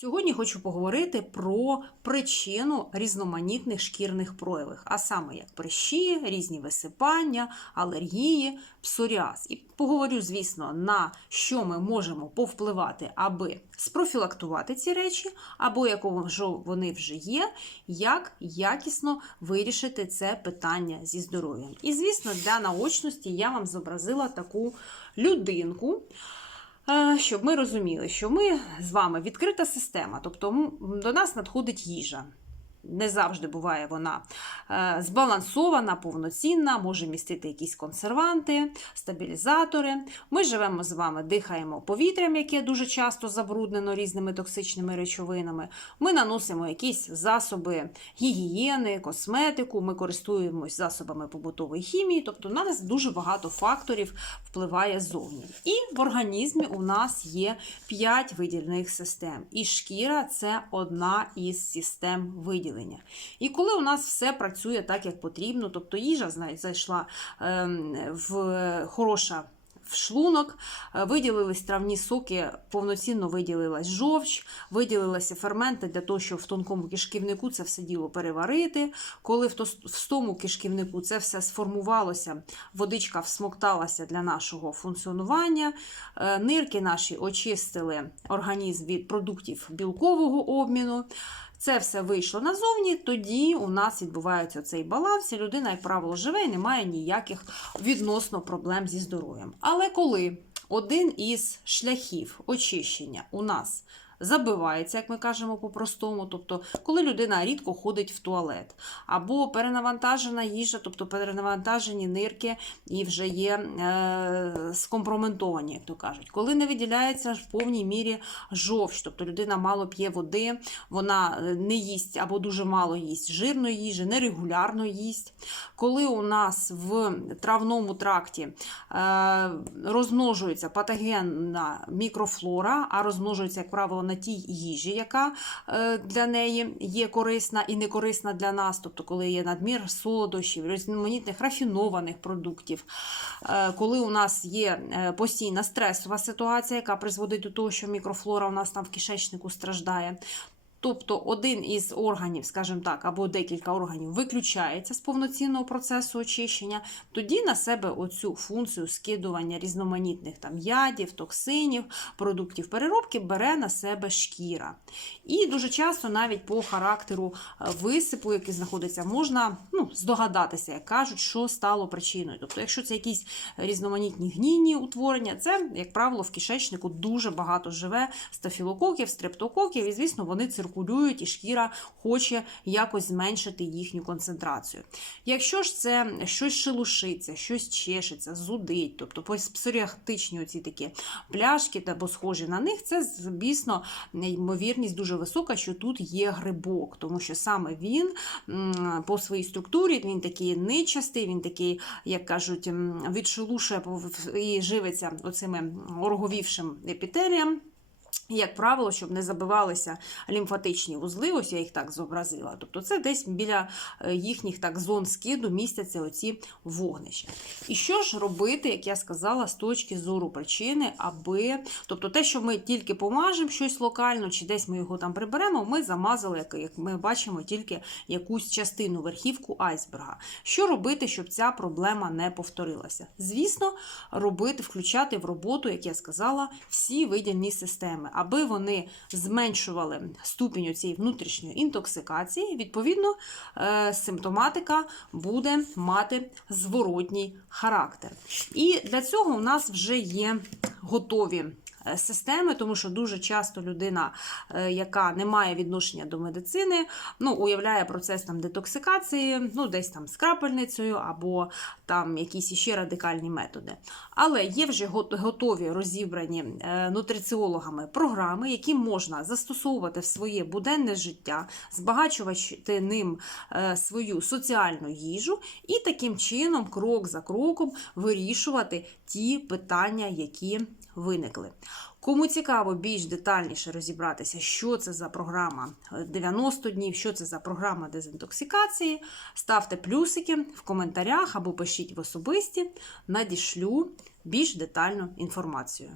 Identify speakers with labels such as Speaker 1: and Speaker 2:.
Speaker 1: Сьогодні хочу поговорити про причину різноманітних шкірних проявів, а саме як прищі, різні висипання, алергії, псоріаз. І поговорю, звісно, на що ми можемо повпливати, аби спрофілактувати ці речі, або якщо вони вже є, як якісно вирішити це питання зі здоров'ям. І, звісно, для наочності я вам зобразила таку людинку. Е, Щоб ми розуміли, що ми з вами відкрита система, тобто до нас надходить їжа. Не завжди буває вона е, збалансована, повноцінна, може містити якісь консерванти, стабілізатори. Ми живемо з вами, дихаємо повітрям, яке дуже часто забруднено різними токсичними речовинами. Ми наносимо якісь засоби гігієни, косметику, ми користуємось засобами побутової хімії, тобто на нас дуже багато факторів впливає ззовні. І в організмі у нас є 5 видільних систем. І шкіра це одна із систем виділення. І коли у нас все працює так, як потрібно, тобто їжа зайшла ем, в хороша. В шлунок е, виділились травні соки, повноцінно виділилась жовч, виділилися ферменти для того, щоб в тонкому кишківнику це все діло переварити. Коли в тос- в тому кишківнику це все сформувалося, водичка всмокталася для нашого функціонування, е, нирки наші очистили організм від продуктів білкового обміну. Це все вийшло назовні, тоді у нас відбувається цей баланс, і людина, як правило, живе і не має ніяких відносно проблем зі здоров'ям. Але коли один із шляхів очищення у нас забивається, як ми кажемо по-простому, тобто коли людина рідко ходить в туалет, або перенавантажена їжа, тобто перенавантажені нирки і вже є е, скомпроментовані, як то кажуть, коли не виділяється в повній мірі жовч, тобто людина мало п'є води, вона е, не їсть або дуже мало їсть жирної їжі, нерегулярно їсть. Коли у нас в травному тракті е, розмножується патогенна мікрофлора, а розмножується, як правило, на тій їжі, яка е, для неї є корисна і не корисна для нас, тобто коли є надмір солодощів, різноманітних рафінованих продуктів, Е, коли у нас є е, постійна стресова ситуація, яка призводить до того, що мікрофлора у нас там в кишечнику страждає. Тобто один із органів, скажімо так, або декілька органів виключається з повноцінного процесу очищення, тоді на себе оцю функцію скидування різноманітних там ядів, токсинів, продуктів переробки бере на себе шкіра. І дуже часто навіть по характеру е, висипу, який знаходиться, можна ну, здогадатися, як кажуть, що стало причиною. Тобто, якщо це якісь різноманітні гнійні утворення, це, як правило, в кишечнику дуже багато живе стафілококів, стрептококів, і, звісно, вони циркулюють, і шкіра хоче якось зменшити їхню концентрацію. Якщо ж це щось шелушиться, щось чешеться, зудить, тобто псоріатичні оці такі пляшки або схожі на них, це, звісно, ймовірність дуже висока, що тут є грибок, тому що саме він по своїй структурі він такий нечастий, він такий, як кажуть, відшелушує і живиться оцими ороговівшим епітерієм. Як правило, щоб не забивалися лімфатичні вузли, ось я їх так зобразила. Тобто це десь біля е, їхніх так зон скиду містяться оці вогнища. І що ж робити, як я сказала, з точки зору причини, аби, тобто те, що ми тільки помажемо щось локально, чи десь ми його там приберемо, ми замазали, як ми бачимо, тільки якусь частину верхівку айсберга. Що робити, щоб ця проблема не повторилася? Звісно, робити, включати в роботу, як я сказала, всі видільні системи, аби вони зменшували ступінь цієї внутрішньої інтоксикації. Відповідно, е, симптоматика буде мати зворотній характер. І для цього у нас вже є готові. Е, Системи, тому що дуже часто людина, е, яка не має відношення до медицини, ну, уявляє процес там детоксикації, ну, десь там з крапельницею або там якісь іще радикальні методи. Але є вже готові розібрані е, нутриціологами програми, які можна застосовувати в своє буденне життя, збагачувати ним свою соціальну їжу і таким чином, крок за кроком, вирішувати ті питання, які виникли. Кому цікаво більш детальніше розібратися, що це за програма е, 90 днів, що це за програма дезінтоксикації, ставте плюсики в коментарях або пишіть в особисті, надішлю більш детальну інформацію.